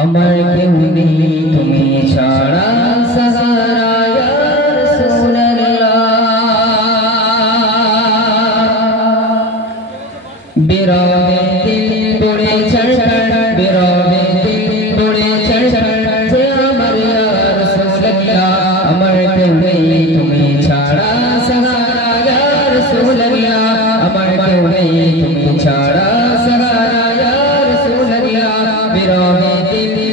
আমার কেউ নেই তুমি ছাড়া সাহারা ইয়া রাসূলুল্লাহ বিরহে দিল পড়ে ছড়ছড় বিরহে দিল পড়ে ছড়ছড় যে আমার ইয়া রাসূলুল্লাহ আমার কেউ নেই তুমি ছাড়া সাহারা ইয়া রাসূলুল্লাহ আমার কেউ নেই তুমি ছাড়া সাহারা ইয়া রাসূলুল্লাহ বিরহে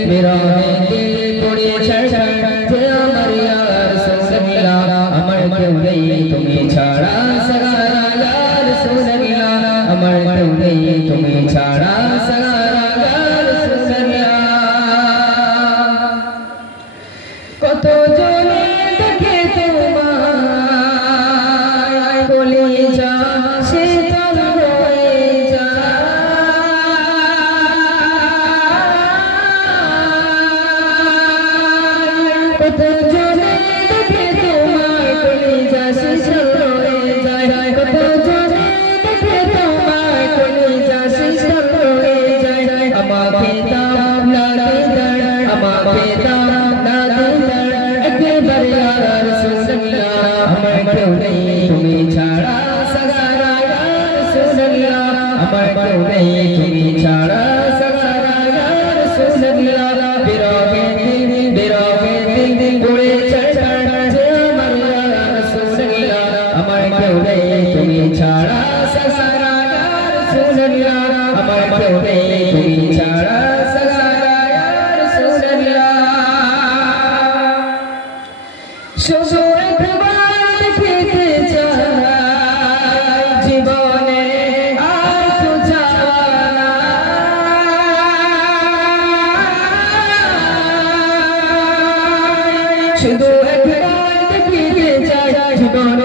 বিরহে দিল পড়ে ছড়ছড় যে আমার ইয়া রাসূলুল্লাহ আমার কেউ নেই তুমি ছাড়া সাহারা ইয়া রাসূলুল্লাহ আমার কেউ নেই তুমি ছাড়া সাহারা ইয়া রাসূলুল্লাহ কত জনে দেখে তোমায় কলিজা শীতল হয়ে যায় কত জনে দেখে তোমায় কলিজা শীতল হয়ে যায় কত জনে দেখে তোমায় কলিজা শীতল হয়ে যায় আমাকে দাও না দিদার আমাকে দাও না দিদার একবার ইয়া রাসূলুল্লাহ আমার কেউ নেই তুমি ছাড়া সাহারা ইয়া রাসূলুল্লাহ আমার কেউ নেই তুমি ছাড়া সাহারা ইয়া রাসূলুল্লাহ বিরহে দিল পড়ে ছড়ছড় যে আমার ইয়া রাসূলুল্লাহ আমার কেউ নেই তুমি ছাড়া সাহারা ইয়া রাসূলুল্লাহ আমার কেউ নেই তুমি ছাড়া সাহারা ইয়া রাসূলুল্লাহ শুধু একবার দেখতে চাই জীবনে আর তো জানা শুধু একবার দেখতে চাই জীবনে